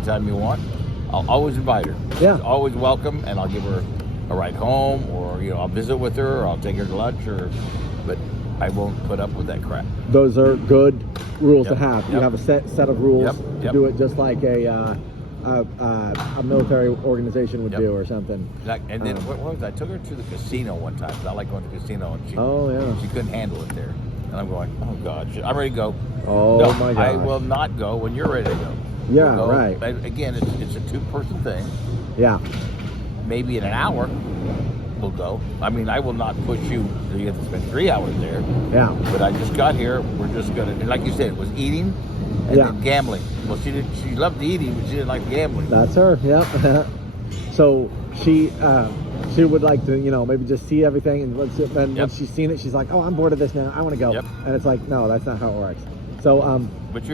anytime you want. I'll always invite her. Yeah. She's always welcome, and I'll give her a ride home, or I'll visit with her, or I'll take her to lunch, but I won't put up with that crap. Those are good rules to Yep. have. You Yep. have a set of rules Yep. to Yep. do it just like a military organization would Yep. do or something. And then what was I took her to the casino one time. I like going to the casino, and Oh she couldn't handle it there. And I'm going, oh God, I'm ready to go. Oh No, my I gosh. will not go when you're ready to go. Yeah, We'll go. right. And again, it's a two-person thing. Yeah. Maybe in an hour we'll go. I mean, I will not push you. You have to spend 3 hours there. Yeah. But I just got here. We're just gonna, like you said, it was eating and Yeah. then gambling. Well, she loved the eating, but she didn't like the gambling. That's her. Yep. So she would like to, maybe just see everything, and then Yep. once she's seen it, she's like, oh, I'm bored of this now. I want to go. Yep. And it's like, no, that's not how it works. So But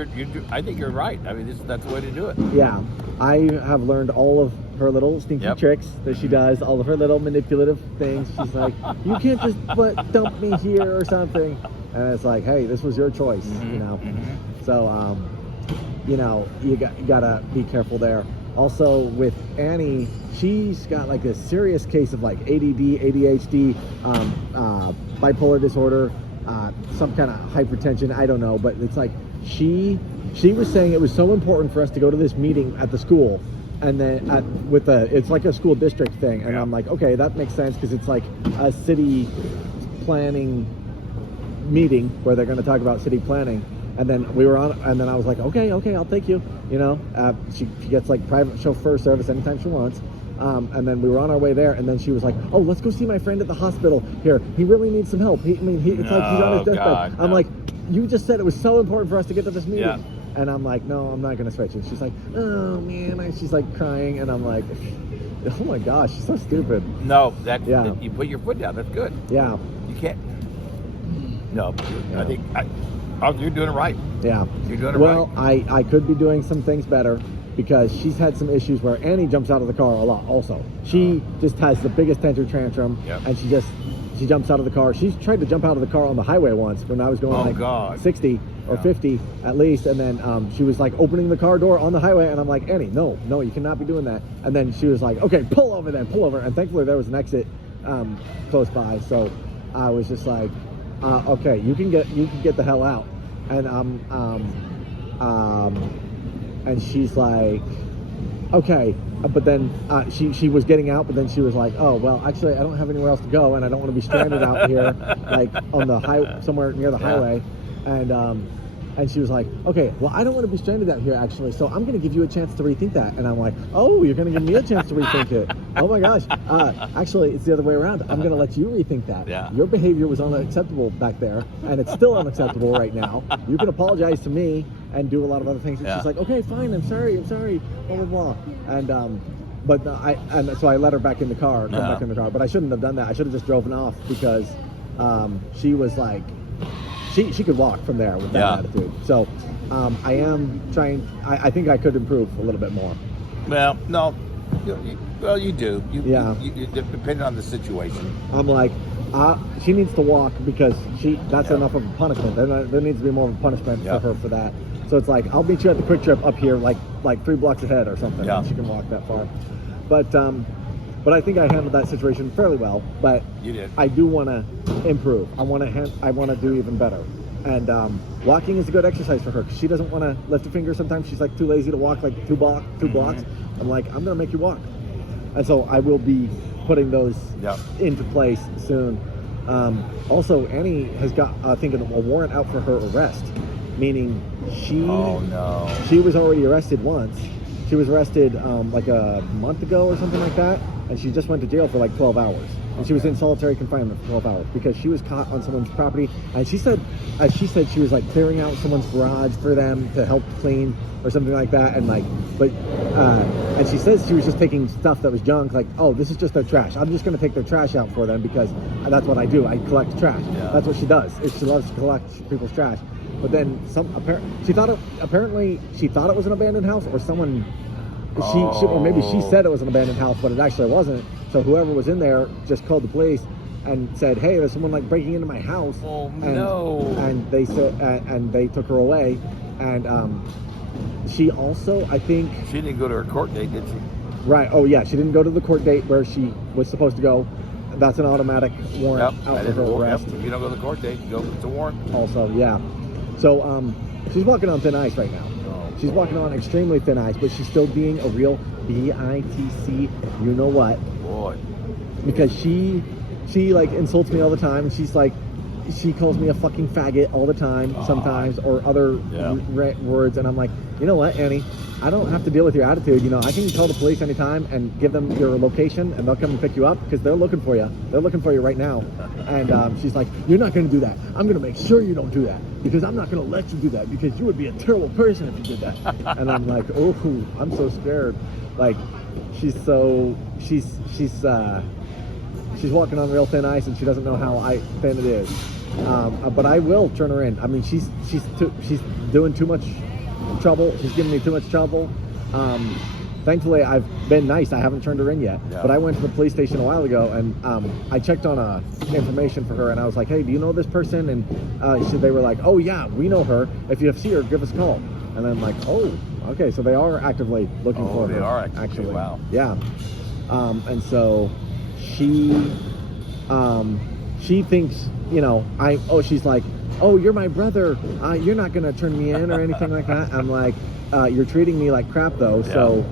I think you're right. I mean, that's the way to do it. yeah, I have learned all of her little sneaky Yep. tricks that she does, all of her little manipulative things. She's like, you can't just dump me here or something. And it's like, hey, this was your choice, Mhm. So, you gotta be careful there. Also, with Annie, she's got like a serious case of like ADD, ADHD, bipolar disorder, some kind of hypertension. I don't know, but it's like she was saying it was so important for us to go to this meeting at the school, and then it's like a school district thing, and Yeah. I'm like, okay, that makes sense because it's like a city planning meeting where they're going to talk about city planning. And then I was like, okay, I'll take you. She gets like private chauffeur service anytime she wants. And then we were on our way there, and then she was like, oh, let's go see my friend at the hospital here. He really needs some help. It's like he's on his deathbed. God, I'm no. like, you just said it was so important for us to get to this meeting. Yeah. And I'm like, no, I'm not going to switch. And she's like, oh man, and she's like crying, and I'm like, oh my gosh, she's so stupid. No, Yeah. you put your foot down. That's good. Yeah. You can't. No, I think you're doing it right. Yeah. You're doing it Well, right. I could be doing some things better because she's had some issues where Annie jumps out of the car a lot also. She just has the biggest temper tantrum, Yep. and she jumps out of the car. She's tried to jump out of the car on the highway once when I was going God. 60 or Yeah. 50 at least, and then she was like opening the car door on the highway, and I'm like, Annie, no, you cannot be doing that. And then she was like, okay, pull over, and thankfully there was an exit close by, so I was just like, okay, you can get the hell out. And and she's like, okay, but then she was getting out, but then she was like, oh well, actually I don't have anywhere else to go, and I don't want to be stranded out here like on the somewhere near the highway. And she was like, okay, well, I don't want to be stranded out here, actually, so I'm going to give you a chance to rethink that. And I'm like, oh, you're going to give me a chance to rethink it. Oh, my gosh. Actually, it's the other way around. I'm going to let you rethink that. Yeah. Your behavior was unacceptable back there, and it's still unacceptable right now. You can apologize to me and do a lot of other things. And Yeah. she's like, okay, fine, I'm sorry, blah, blah, blah. And, so I let her back in the car, back in the car. But I shouldn't have done that. I should have just driven off because she was like, she could walk from there with that attitude. So I am trying. I think I could improve a little bit more. Well, no. Well, you do. You depending on the situation. I'm like, she needs to walk because that's enough of a punishment. There needs to be more of a punishment for her for that. So it's like, I'll meet you at the Quick Trip up here, like 3 blocks ahead or something. Yeah. And she can walk that far. But I think I handled that situation fairly well. But You did. I do want to improve. I want to do even better. And walking is a good exercise for her because she doesn't want to lift a finger. Sometimes she's like too lazy to walk like two blocks. I'm like, I'm gonna make you walk. And so I will be putting those into place soon. Also, Annie has got, I think, a warrant out for her arrest, meaning she was already arrested once. She was arrested like a month ago or something like that, and she just went to jail for like 12 hours. And she was in solitary confinement for 12 hours because she was caught on someone's property. And she said she was like clearing out someone's garage for them to help clean or something like that. And and she says she was just taking stuff that was junk, like, oh, this is just their trash. I'm just going to take their trash out for them because that's what I do. I collect trash. Yeah. That's what she does. She loves to collect people's trash. But then she thought it was an abandoned house, or someone, or maybe she said it was an abandoned house, but it actually wasn't. So whoever was in there just called the police and said, hey, there's someone like breaking into my house. Oh, no. And they said, and they took her away. And she also, I think, She didn't go to her court date, did she? right. Oh yeah, she didn't go to the court date where she was supposed to go. That's an automatic warrant out for her arrest. If you don't go to the court date, you go with the warrant. Also, yeah. So she's walking on thin ice right now. Oh, She's walking on extremely thin ice, but she's still being a real BITC. You know what? boy. Because she like insults me all the time, and she's like, she calls me a fucking faggot all the time sometimes, or other words, and I'm like, you know what, Annie, I don't have to deal with your attitude. You know, I can call the police anytime and give them your location, and they'll come and pick you up because they're looking for you. They're looking for you right now. And she's like, you're not going to do that. I'm going to make sure you don't do that, because I'm not going to let you do that, because you would be a terrible person if you did that. And I'm like, oh, I'm so scared. Like, she's walking on real thin ice, and she doesn't know how thin it is. But I will turn her in. I mean, she's doing too much trouble. She's giving me too much trouble. Thankfully, I've been nice. I haven't turned her in yet. Yeah. But I went to the police station a while ago, and I checked on information for her, and I was like, hey, do you know this person? And they were like, oh yeah, we know her. If you see her, give us a call. And I'm like, oh, okay. So they are actively looking for her. They are actually. Wow. Yeah. And so she thinks, you know, she's like, oh, you're my brother. You're not going to turn me in or anything like that. I'm like, you're treating me like crap, though. Yeah. So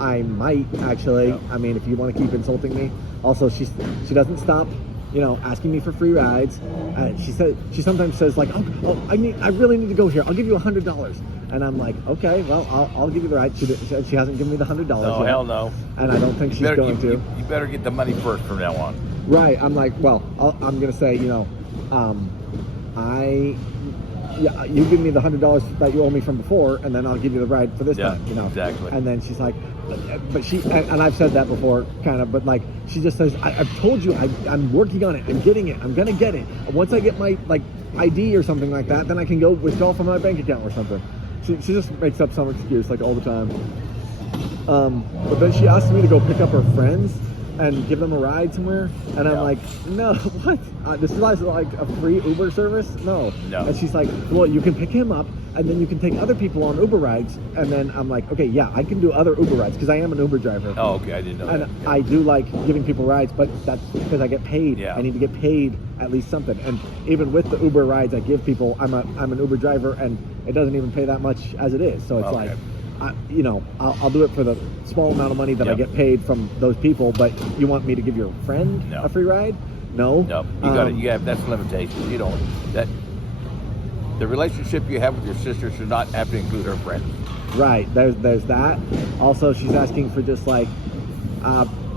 I might actually. Yeah. I mean, if you want to keep insulting me. Also, she doesn't stop, you know, asking me for free rides. She sometimes says like, oh, I really need to go here. I'll give you $100. And I'm like, okay, well, I'll give you the ride. She hasn't given me the $100 no, yet. Hell no. And I don't think she's going to. You better get the money first from now on. Right. I'm like, well, I'm going to say, you know, you give me the $100 that you owe me from before, and then I'll give you the ride for this time, you know. Exactly. And then she's like, but and I've said that before, kind of, but like, she just says, I've told you, I'm working on it, I'm getting it, I'm gonna get it. Once I get my like ID or something like that, then I can go withdraw from my bank account or something. She just makes up some excuse like all the time. But then she asked me to go pick up her friends and give them a ride somewhere, and I'm like, no, what? This is like a free Uber service? No. And she's like, well, you can pick him up, and then you can take other people on Uber rides. And then I'm like, okay, yeah, I can do other Uber rides, because I am an Uber driver. Oh, okay, I didn't know and that. And I do like giving people rides, but that's because I get paid. Yeah. I need to get paid at least something. And even with the Uber rides I give people, I'm an Uber driver, and it doesn't even pay that much as it is. So it's like, you know, I'll do it for the small amount of money that I get paid from those people. But you want me to give your friend a free ride? No. No, you got it. You have that's limitations. You don't. That the relationship you have with your sister should not have to include her friends. Right. There's that. Also, she's asking for just like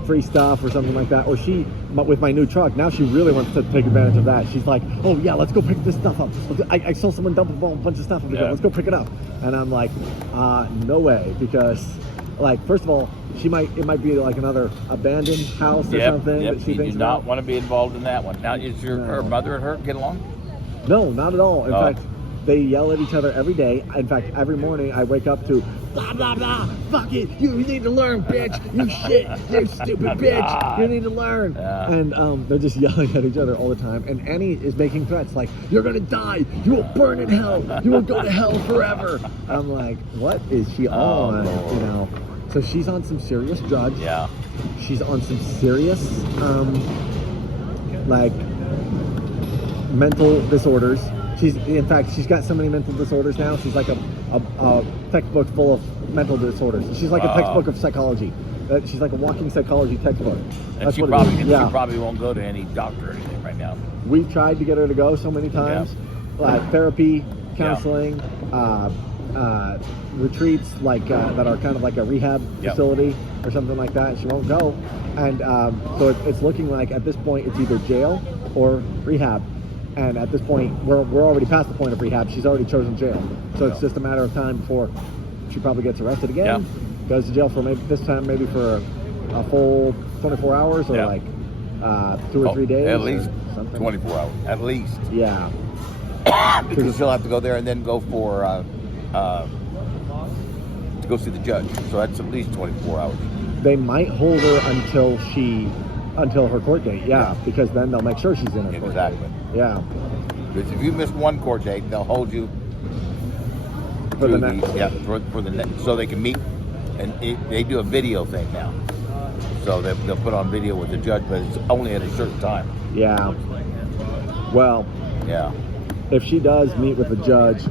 free stuff or something like that. Or with my new truck, now she really wants to take advantage of that. She's like, oh yeah, let's go pick this stuff up. I saw someone dump a bunch of stuff over there. Let's go pick it up. And I'm like, no way, because like, first of all, it might be like another abandoned house or something. Yep. That she thinks do not want to be involved in that one. Now, is her mother and her get along? No, not at all. In fact, they yell at each other every day. In fact, every morning I wake up to blah, blah, blah, fuck it, you need to learn, bitch, you shit, you stupid bitch, you need to learn. Yeah. And they're just yelling at each other all the time. And Annie is making threats like, you're gonna die, you will burn in hell, you will go to hell forever. I'm like, what is she on, you know? So she's on some serious drugs. Yeah. She's on some serious, like, mental disorders. In fact, she's got so many mental disorders now. She's like a textbook full of mental disorders. She's like a textbook of psychology. She's like a walking psychology textbook. And she probably won't go to any doctor or anything right now. We've tried to get her to go so many times. Therapy, counseling, retreats like that are kind of like a rehab facility or something like that. She won't go. And so it's looking like at this point it's either jail or rehab. And at this point, we're already past the point of rehab. She's already chosen jail. So it's just a matter of time before she probably gets arrested again, goes to jail for maybe for a full 24 hours or like 2 or 3 days. At least 24 hours. At least. Yeah. Because she'll have to go there and then go for to go see the judge. So that's at least 24 hours. They might hold her until her court date, because then they'll make sure she's in her court date. Yeah. Because if you miss one court date, they'll hold you For the through next. yeah, for the so they can meet, and they do a video thing now. So they'll put on video with the judge, but it's only at a certain time. Yeah. Well, Yeah. if she does meet with the judge